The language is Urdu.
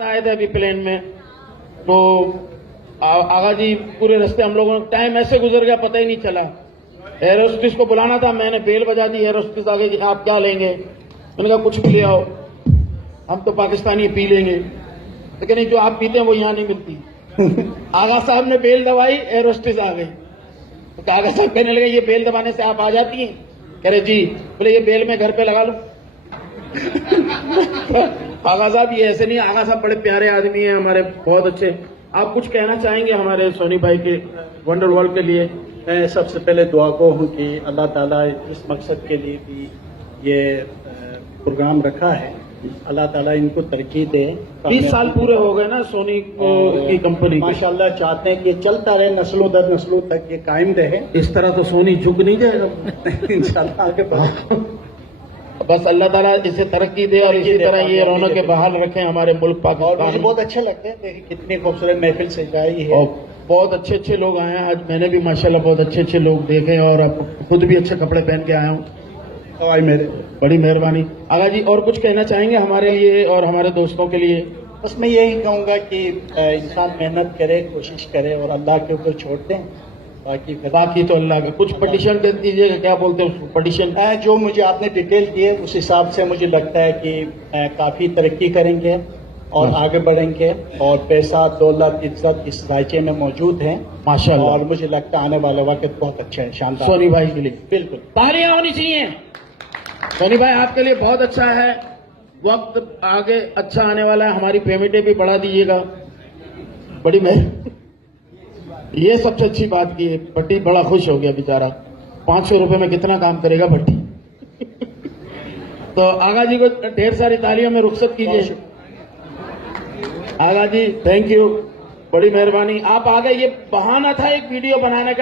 آئے تھے ابھی پلین میں تو آغا جی پورے رستے ہم لوگوں نے ٹائم ایسے گزر گیا پتہ ہی نہیں چلا. ایئر ہوسٹس کو بلانا تھا, میں نے بیل بجا دی. ایئر ہوسٹس آگے کہ آپ کیا لیں گے؟ میں نے کہا کچھ بھی لے آؤ, ہم تو پاکستانی پی لیں گے, لیکن جو آپ پیتے ہیں وہ یہاں نہیں ملتی. آغا صاحب نے بیل دبائی, ایئر ہوسٹس آ گئے. آغا صاحب کہنے لگے یہ بیل دبانے سے آپ آ جاتی ہیں؟ کہہ رہے جی. بولے یہ بیل میں گھر پہ لگا لوں. آغا صاحب یہ ایسے نہیں, آغا صاحب بڑے پیارے آدمی ہیں ہمارے, بہت اچھے. آپ کچھ کہنا چاہیں گے ہمارے سونی بھائی کے ونڈر ورلڈ کے لیے؟ میں سب سے پہلے دعا گو ہوں کہ اللہ تعالیٰ اس مقصد کے لیے بھی یہ پروگرام رکھا ہے, اللہ تعالیٰ ان کو ترقی دے. 20 سال پورے ہو گئے نا سونی کی کمپنی. ماشاءاللہ چاہتے ہیں کہ چلتا رہے, نسلوں در نسلوں تک یہ قائم رہے. اس طرح تو سونی جھک نہیں جائے گا انشاءاللہ آگے بڑھے. بس اللہ تعالیٰ اسے ترقی دے اور اسی طرح یہ رونق کے بحال رکھیں ہمارے ملک اور مجھے پاکستان. بہت اچھے لگتے ہیں, دیکھیں کتنی خوبصورت محفل سجائی ہے. اور بہت اچھے اچھے لوگ آئے ہیں آج, میں نے بھی ماشاءاللہ بہت اچھے اچھے لوگ دیکھے اور اب خود بھی اچھے کپڑے پہن کے آیا ہوں. میرے بڑی مہربانی. آغا جی اور کچھ کہنا چاہیں گے ہمارے لیے اور ہمارے دوستوں کے لیے؟ بس میں یہی کہوں گا کہ انسان محنت کرے, کوشش کرے اور اللہ کے اوپر چھوڑ دیں. باقی تو اللہ کا. کچھ پٹیشن دے دیجیے گا, کیا بولتے ہیں پٹیشن؟ جو مجھے آپ نے ڈیٹیل دی ہے اس حساب سے مجھے لگتا ہے کہ کافی ترقی کریں گے اور آگے بڑھیں گے, اور پیسہ دولت عزت اس ذائقے میں موجود ہیں ماشاءاللہ. اور مجھے لگتا ہے آنے والا وقت بہت اچھا ہے, شاندار. سونی بھائی کے لیے بالکل تالیاں ہونی چاہیے. سونی بھائی آپ کے لیے بہت اچھا ہے, وقت آگے اچھا آنے والا ہے. ہماری پیمنٹیں بھی بڑھا دیجیے گا. بڑی یہ سب سے اچھی بات کی ہے. بھٹی بڑا خوش ہو گیا بیچارہ, 500 روپے میں کتنا کام کرے گا بھٹی. تو آغا جی کو ڈھیر ساری تالیوں میں رخصت کیجیے. آغا جی تھینک یو, بڑی مہربانی. آپ آگے, یہ بہانہ تھا ایک ویڈیو بنانے کا.